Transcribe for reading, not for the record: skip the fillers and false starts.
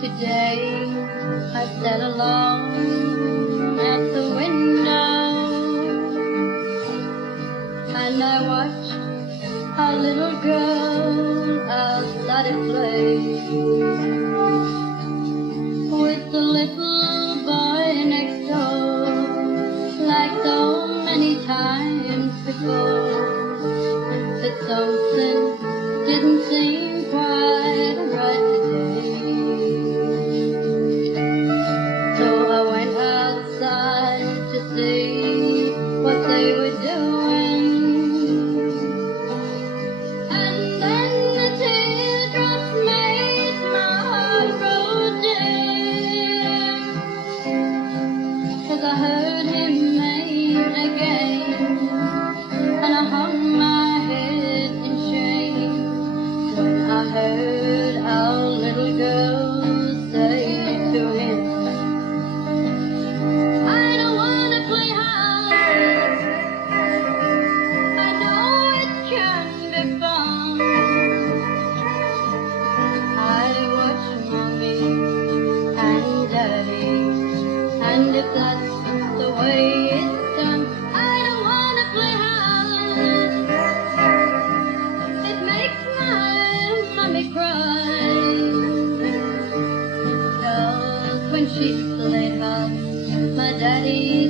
Today I sat alone at the window and I watched a little girl outside at play with the little boy next door, like so many times before. But something didn't seem quite right today. So I went outside to see what they were doing, and then the teardrops made my heart grow dim, 'cause I heard him name again, and I hung my head in shame when I heard our little girl say to him, I don't wanna play hide, I know it can be fun, I watch mommy and daddy, and if that's the way it's done, I don't wanna play hide, it makes my mommy cry, 'cause when she played hide, my daddy